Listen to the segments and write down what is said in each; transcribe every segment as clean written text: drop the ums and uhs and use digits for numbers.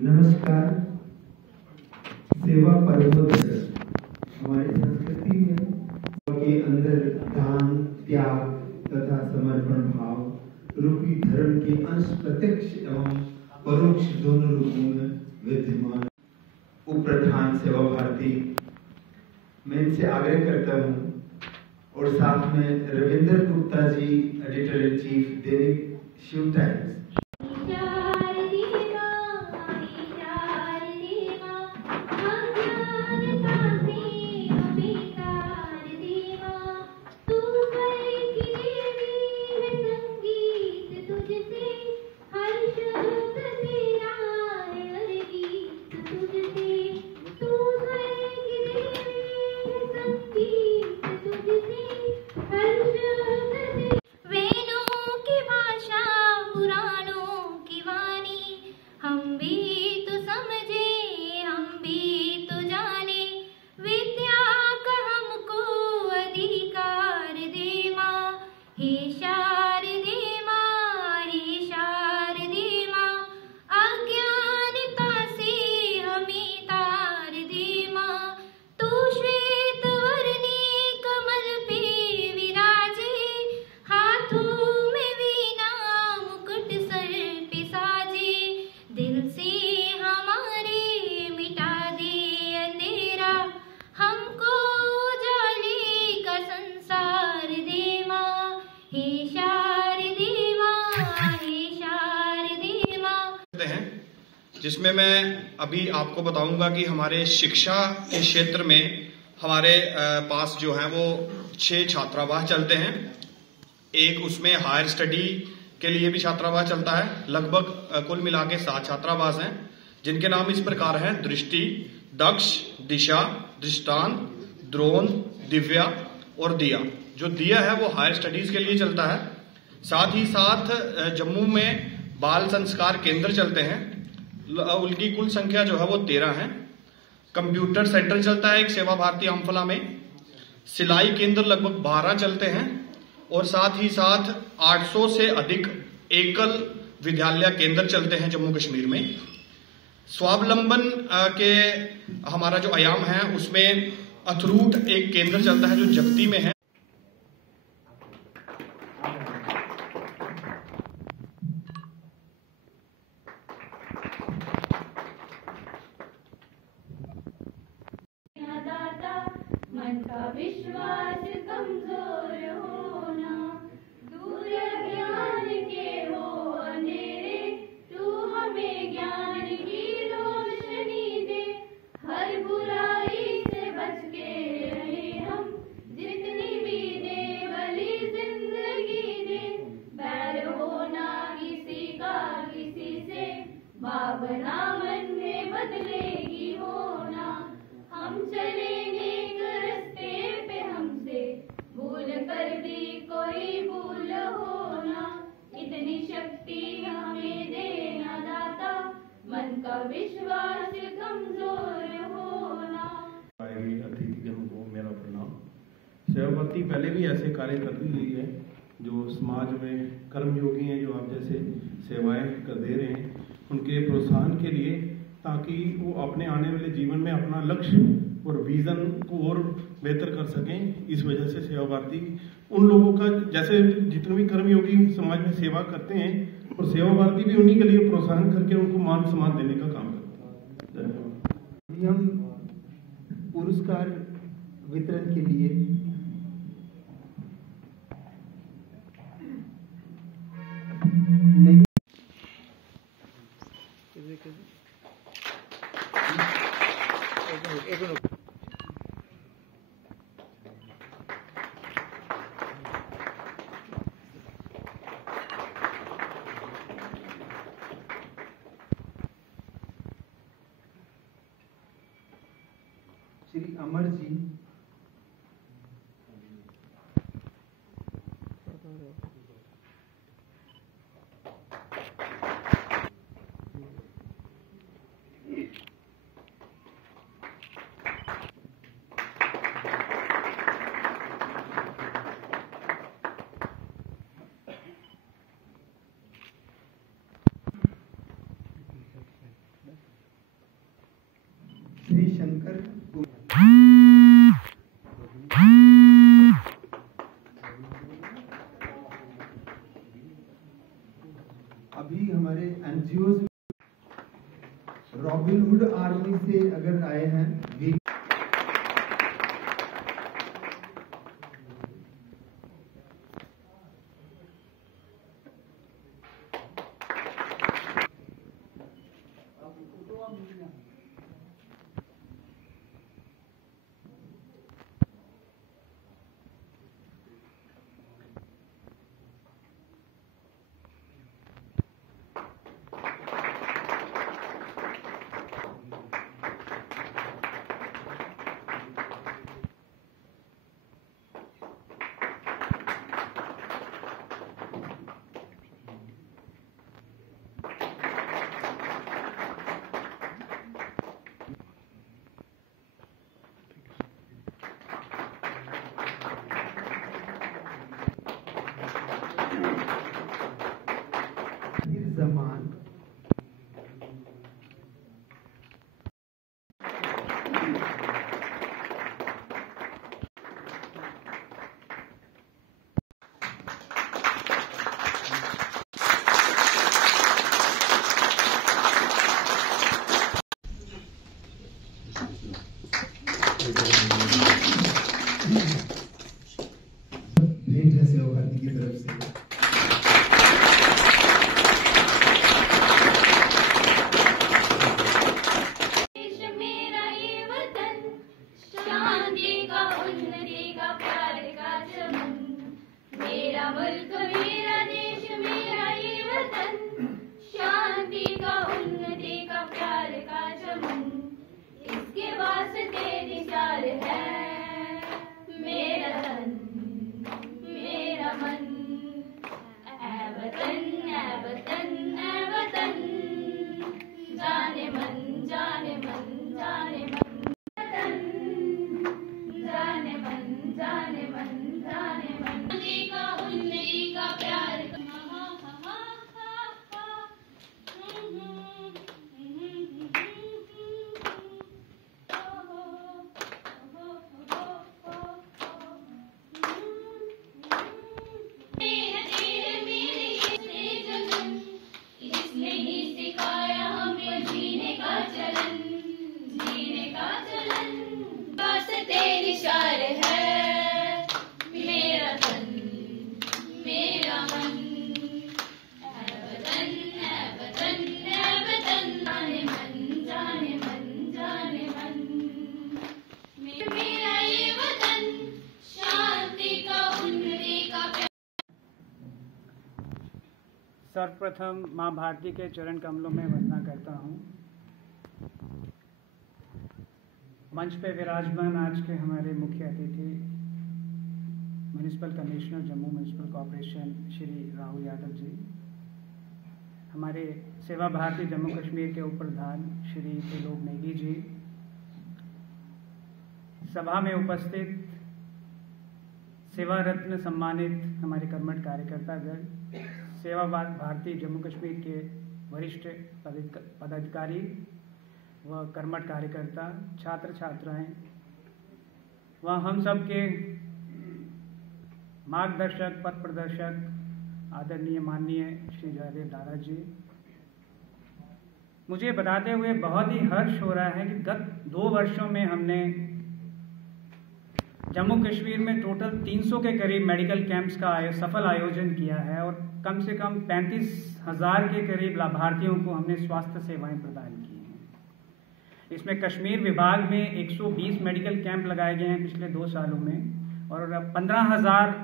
नमस्कार। सेवा परमो धर्म। हमारी संस्कृति में के अंदर दान, त्याग तथा समर्पण भाव रूपी धर्म के अंश प्रत्यक्ष एवं परोक्ष दोनों रूपों में विद्यमान। उप प्रधान सेवा भारती, मैं इनसे आग्रह करता हूँ और साथ में Ravindra Gupta ji, editor in chief Dainik Shiv times. जिसमें मैं अभी आपको बताऊंगा कि हमारे शिक्षा के क्षेत्र में हमारे पास जो है वो 6 छात्रावास चलते हैं। एक उसमें हायर स्टडी के लिए भी छात्रावास चलता है। लगभग कुल मिला के 7 छात्रावास हैं, जिनके नाम इस प्रकार हैं: दृष्टि, दक्ष, दिशा, दृष्टांत, द्रोण, दिव्या और दिया। जो दिया है वो हायर स्टडीज के लिए चलता है। साथ ही साथ जम्मू में बाल संस्कार केंद्र चलते हैं। उनकी कुल संख्या जो है वो 13 है। कंप्यूटर सेंटर चलता है एक सेवा भारती अम्फला में। सिलाई केंद्र लगभग 12 चलते हैं और साथ ही साथ 800 से अधिक एकल विद्यालय केंद्र चलते हैं जम्मू कश्मीर में। स्वावलंबन के हमारा जो आयाम है उसमें अथरूट एक केंद्र चलता है जो जगती में है। मन का विश्वास कमजोर होना, दूर ज्ञान के हो अंधेरे, तू हमें ज्ञान की रोशनी दे। हर बुराई से बच के रहे हम, जितनी भी दे भली जिंदगी दे। बैर होना किसी का किसी से, भावना मन में बदलेगी होना। हम चलेंगे कर दी कोई भूल होना, इतनी शक्ति हमें देना दाता, मन का विश्वास कमजोर होना। अतिथिगण को मेरा प्रणाम। सेवा भारती पहले भी ऐसे कार्य करती रही है, जो समाज में कर्मयोगी हैं, जो आप जैसे सेवाएं कर दे रहे हैं, उनके प्रोत्साहन के लिए, ताकि वो अपने आने वाले जीवन में अपना लक्ष्य और विजन को और बेहतर कर सकें। इस वजह से सेवा भारती उन लोगों का, जैसे जितने भी कर्मयोगी समाज में सेवा करते हैं, और सेवा भारती भी उन्हीं के लिए प्रोत्साहन करके उनको मान सम्मान देने का काम करते हैं। धन्यवाद। हम पुरस्कार वितरण के लिए नहीं श्री अमर जी, शंकर। अभी हमारे एनजीओ रॉबिनहुड आर्मी से अगर आए हैं जमान भेंट है सेवा भारती की तरफ से। मुल्क मेरा देश मेरा ये वतन, शांति का उन्नति का प्यार का चमन, इसके वास्ते निसार है मेरा तन मेरा मन। ऐ वतन ऐ वतन ऐ वतन, जाने मन जाने मन जाने मन, वतन जाने मन जाने मन जाने मन, का उन्नति का प्यार इसने ही सिखाया हमें जीने का चलन बस तेरी शार है मेरा तन मेरा मन। ऐ वतन ऐ वतन ऐ वतन, जाने मन जाने मन जाने मन, मेरा ये वतन शांति का उन्नति का। सर्वप्रथम माँ भारती के चरण कमलों में वंदना करता हूँ। मंच पे विराजमान आज के हमारे मुख्य अतिथि municipal commissioner Jammu municipal corporation Shri Rahul Yadav ji, हमारे सेवा भारती जम्मू कश्मीर के उप प्रधान श्री त्रिलोक नेगी जी, सभा में उपस्थित सेवा रत्न सम्मानित हमारे कर्मठ कार्यकर्तागण, सेवा भारती जम्मू कश्मीर के वरिष्ठ पदाधिकारी व कर्मठ कार्यकर्ता, छात्र छात्राएं व हम सब के मार्गदर्शक पथ प्रदर्शक आदरणीय माननीय श्री जयदेव दादाजी, मुझे बताते हुए बहुत ही हर्ष हो रहा है कि गत 2 वर्षों में हमने जम्मू कश्मीर में टोटल 300 के करीब मेडिकल कैंप्स का सफल आयोजन किया है और कम से कम 35,000 के करीब लाभार्थियों को हमने स्वास्थ्य सेवाएं प्रदान की हैं। इसमें कश्मीर विभाग में 120 मेडिकल कैंप लगाए गए हैं पिछले 2 सालों में और 15,000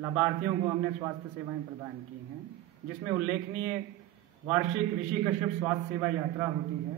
लाभार्थियों को हमने स्वास्थ्य सेवाएं प्रदान की हैं, जिसमें उल्लेखनीय वार्षिक ऋषि कश्यप स्वास्थ्य सेवा यात्रा होती है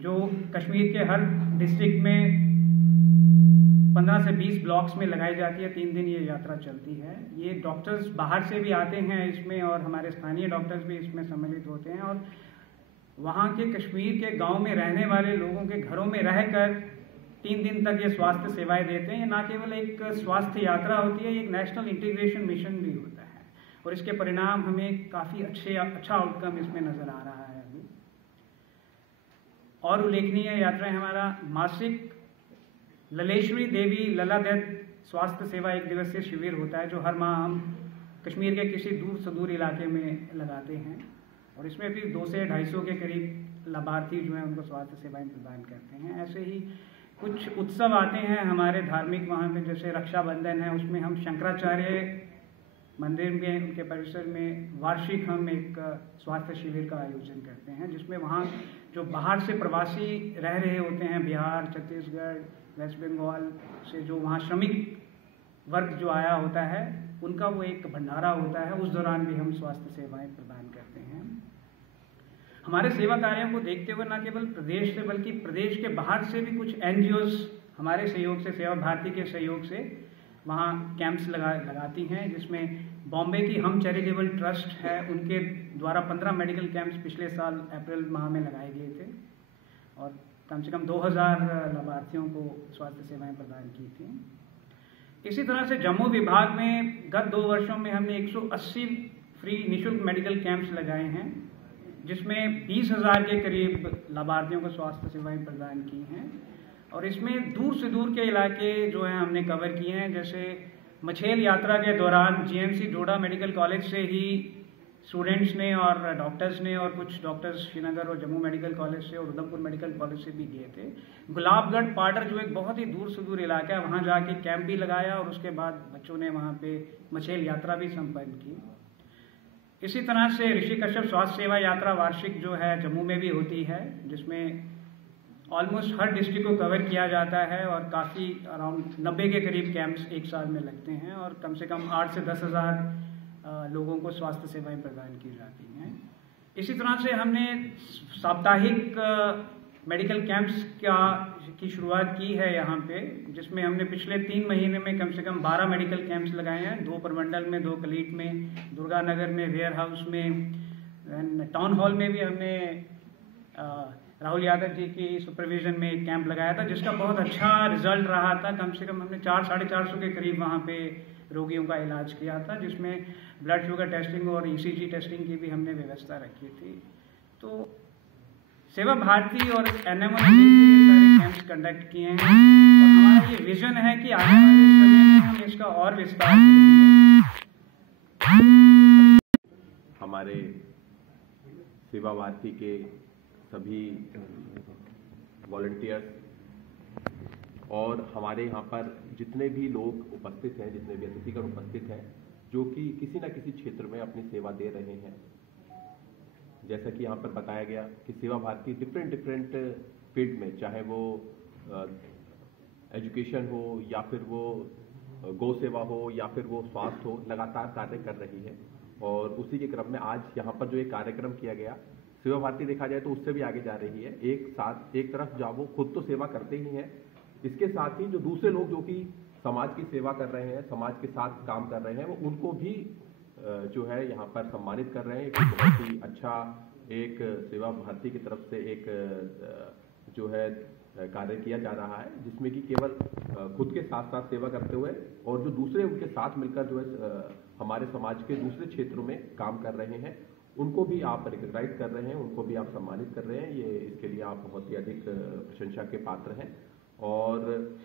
जो कश्मीर के हर डिस्ट्रिक्ट में 15 से 20 ब्लॉक्स में लगाई जाती है। 3 दिन ये यात्रा चलती है। ये डॉक्टर्स बाहर से भी आते हैं इसमें और हमारे स्थानीय डॉक्टर्स भी इसमें सम्मिलित होते हैं और वहाँ के कश्मीर के गांव में रहने वाले लोगों के घरों में रहकर 3 दिन तक ये स्वास्थ्य सेवाएं देते हैं। ये न केवल एक स्वास्थ्य यात्रा होती है, एक नेशनल इंटीग्रेशन मिशन भी होता है और इसके परिणाम हमें काफ़ी अच्छा आउटकम इसमें नज़र आ रहा है। अभी और उल्लेखनीय यात्राएं हमारा मासिक ललेश्वरी देवी ललादत्त स्वास्थ्य सेवा 1 दिवसीय शिविर होता है, जो हर माह हम कश्मीर के किसी दूर सुदूर इलाके में लगाते हैं, और इसमें भी 200 से 250 के करीब लाभार्थी जो हैं उनको स्वास्थ्य सेवाएं प्रदान करते हैं। ऐसे ही कुछ उत्सव आते हैं हमारे धार्मिक वहाँ पे, जैसे रक्षाबंधन है, उसमें हम शंकराचार्य मंदिर में उनके परिसर में वार्षिक हम एक स्वास्थ्य शिविर का आयोजन करते हैं, जिसमें वहाँ जो बाहर से प्रवासी रह रहे होते हैं, बिहार, छत्तीसगढ़, वेस्ट बंगाल से जो वहाँ श्रमिक वर्ग जो आया होता है, उनका वो एक भंडारा होता है। उस दौरान भी हम स्वास्थ्य सेवाएं प्रदान करते हैं। हमारे सेवा कार्यों को देखते हुए न केवल प्रदेश से बल्कि प्रदेश के बाहर से भी कुछ NGOs हमारे सहयोग से, सेवा भारती के सहयोग से वहाँ कैंप्स लगाती हैं, जिसमें बॉम्बे की हम चैरिटेबल ट्रस्ट है, उनके द्वारा 15 मेडिकल कैंप्स पिछले साल अप्रैल माह में लगाए गए थे और कम से कम 2000 लाभार्थियों को स्वास्थ्य सेवाएं प्रदान की थी। इसी तरह से जम्मू विभाग में गत 2 वर्षों में हमने 180 फ्री निःशुल्क मेडिकल कैंप्स लगाए हैं, जिसमें 20,000 के करीब लाभार्थियों को स्वास्थ्य सेवाएं प्रदान की हैं, और इसमें दूर से दूर के इलाके जो हैं हमने कवर किए हैं। जैसे मछेल यात्रा के दौरान GMC डोडा मेडिकल कॉलेज से ही स्टूडेंट्स ने और डॉक्टर्स ने, और कुछ डॉक्टर्स श्रीनगर और जम्मू मेडिकल कॉलेज से और उधमपुर मेडिकल कॉलेज से भी गए थे। गुलाबगढ़ पाडर जो एक बहुत ही दूर से दूर इलाका है, वहाँ जाके कैंप भी लगाया और उसके बाद बच्चों ने वहाँ पे मछेल यात्रा भी संपन्न की। इसी तरह से ऋषि कश्यप स्वास्थ्य सेवा यात्रा वार्षिक जो है जम्मू में भी होती है, जिसमें ऑलमोस्ट हर डिस्ट्रिक्ट को कवर किया जाता है और काफ़ी अराउंड 90 के करीब कैंप्स एक साल में लगते हैं, और कम से कम 8 से 10 हज़ार लोगों को स्वास्थ्य सेवाएं प्रदान की जाती हैं। इसी तरह से हमने साप्ताहिक मेडिकल कैंप्स की शुरुआत की है यहाँ पे, जिसमें हमने पिछले 3 महीने में कम से कम 12 मेडिकल कैंप्स लगाए हैं, 2 प्रमंडल में, 2 कलीट में, दुर्गानगर में, वेयर हाउस में, टाउन हॉल में भी हमने राहुल यादव जी की सुपरविजन में एक कैंप लगाया था, जिसका बहुत अच्छा रिजल्ट रहा था। कम से कम हमने 400-450 के करीब वहाँ पे रोगियों का इलाज किया था, जिसमें ब्लड शुगर टेस्टिंग और ECG टेस्टिंग की भी हमने व्यवस्था रखी थी। तो सेवा भारती और NMO ने ये सारे कैंप्स कंडक्ट किए हैं, और हमारा ये विजन है कि आने वाले समय में हम इसका और विस्तार करेंगे। हमारे सेवा भारती के सभी वॉलंटियर्स और हमारे यहाँ पर जितने भी लोग उपस्थित हैं, जितने भी अतिथिगण उपस्थित हैं, जो कि किसी न किसी क्षेत्र में अपनी सेवा दे रहे हैं। जैसा कि यहाँ पर बताया गया कि सेवा भारती डिफरेंट फील्ड में, चाहे वो एजुकेशन हो या फिर वो गौ सेवा हो या फिर वो स्वास्थ्य हो, लगातार कार्य कर रही है। और उसी के क्रम में आज यहाँ पर जो एक कार्यक्रम किया गया, सेवा भारती देखा जाए तो उससे भी आगे जा रही है। एक तरफ जहाँ वो खुद तो सेवा करते ही हैं, इसके साथ ही जो दूसरे लोग जो कि समाज की सेवा कर रहे हैं, समाज के साथ काम कर रहे हैं, वो उनको भी जो है यहाँ पर सम्मानित कर रहे हैं। एक बहुत ही अच्छा एक सेवा भारती की तरफ से एक जो है कार्य किया जा रहा है, जिसमें कि केवल खुद के साथ साथ सेवा करते हुए और जो दूसरे उनके साथ मिलकर जो है हमारे समाज के दूसरे क्षेत्रों में काम कर रहे हैं, उनको भी आप रिकॉग्नाइज कर रहे हैं, उनको भी आप सम्मानित कर रहे हैं। ये इसके लिए आप बहुत ही अधिक प्रशंसा के पात्र हैं। और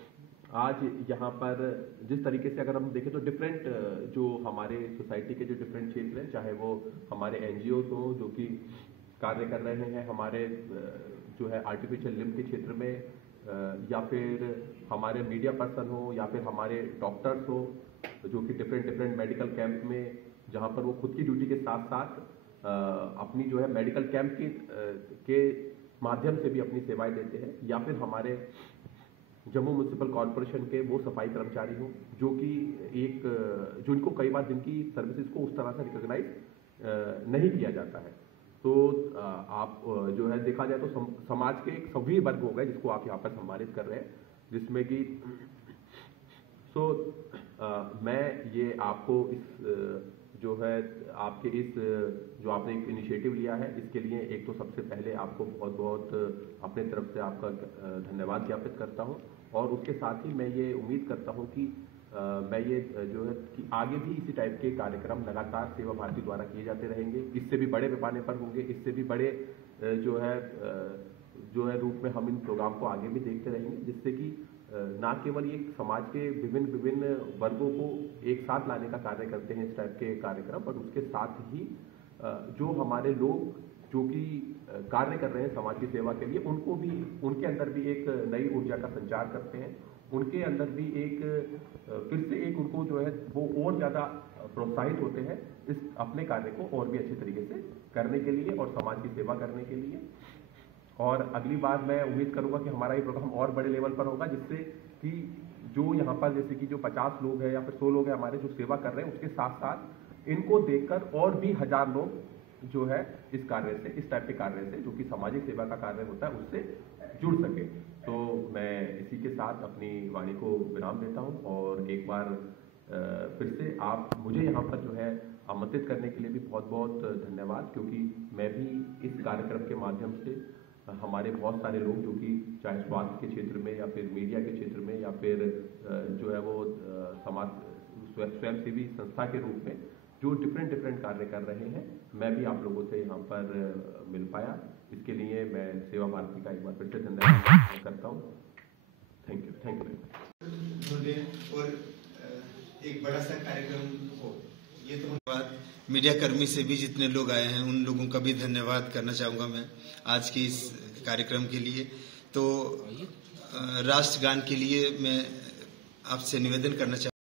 आज यहाँ पर जिस तरीके से अगर हम देखें तो डिफरेंट जो हमारे सोसाइटी के जो डिफरेंट क्षेत्र हैं, चाहे वो हमारे NGOs हो जो कि कार्य कर रहे हैं हमारे जो है आर्टिफिशियल लिम्ब के क्षेत्र में, या फिर हमारे मीडिया पर्सन हो या फिर हमारे डॉक्टर्स हो जो कि डिफरेंट मेडिकल कैंप में, जहाँ पर वो खुद की ड्यूटी के साथ साथ अपनी जो है मेडिकल कैंप के माध्यम से भी अपनी सेवाएं देते हैं, या फिर हमारे जम्मू म्यूनिसिपल कॉरपोरेशन के वो सफाई कर्मचारी हो जो कि जो इनको कई बार जिनकी सर्विसेज को उस तरह से रिकॉग्नाइज नहीं किया जाता है। तो आप जो है देखा जाए तो समाज के सभी वर्ग हो गए जिसको आप यहाँ पर सम्मानित कर रहे हैं, जिसमें कि मैं ये आपको इस जो है आपके इस जो आपने एक इनिशिएटिव लिया है, इसके लिए एक तो सबसे पहले आपको बहुत बहुत अपने तरफ से आपका धन्यवाद ज्ञापित करता हूं, और उसके साथ ही मैं ये उम्मीद करता हूं कि मैं ये जो है कि आगे भी इसी टाइप के कार्यक्रम लगातार सेवा भारती द्वारा किए जाते रहेंगे। इससे भी बड़े पैमाने पर होंगे, इससे भी बड़े जो है जो है रूप में हम इन प्रोग्राम को आगे भी देखते रहेंगे, जिससे कि ना केवल ये समाज के विभिन्न वर्गों को एक साथ लाने का कार्य करते हैं इस टाइप के कार्यक्रम, बट उसके साथ ही जो हमारे लोग जो कि कार्य कर रहे हैं समाज की सेवा के लिए, उनको भी उनके अंदर भी एक नई ऊर्जा का संचार करते हैं, उनके अंदर भी एक फिर से एक उनको जो है वो और ज़्यादा प्रोत्साहित होते हैं इस अपने कार्य को और भी अच्छे तरीके से करने के लिए और समाज की सेवा करने के लिए। और अगली बार मैं उम्मीद करूंगा कि हमारा ये प्रोग्राम और बड़े लेवल पर होगा, जिससे कि जो यहाँ पर जैसे कि जो 50 लोग हैं या फिर 100 लोग हैं हमारे जो सेवा कर रहे हैं, उसके साथ साथ इनको देखकर और भी 1000 लोग जो है इस कार्य से, इस टाइप के कार्य से, जो कि सामाजिक सेवा का कार्य होता है, उससे जुड़ सके। तो मैं इसी के साथ अपनी वाणी को विराम देता हूँ और एक बार फिर से आप मुझे यहाँ पर जो है आमंत्रित करने के लिए भी बहुत बहुत धन्यवाद, क्योंकि मैं भी इस कार्यक्रम के माध्यम से हमारे बहुत सारे लोग जो कि चाहे स्वास्थ्य के क्षेत्र में या फिर मीडिया के क्षेत्र में या फिर जो है वो समाज स्वयंसेवी संस्था के रूप में जो डिफरेंट कार्य कर रहे हैं, मैं भी आप लोगों से यहाँ पर मिल पाया। इसके लिए मैं सेवा भारती का एक बार फिर से धन्यवाद करता हूँ। Thank you. और एक बड़ा सा कार्यक्रम हो, ये तो धन्यवाद मीडिया कर्मी से भी जितने लोग आए हैं उन लोगों का भी धन्यवाद करना चाहूँगा मैं आज की इस कार्यक्रम के लिए। तो राष्ट्रगान के लिए मैं आपसे निवेदन करना चाहूँगा।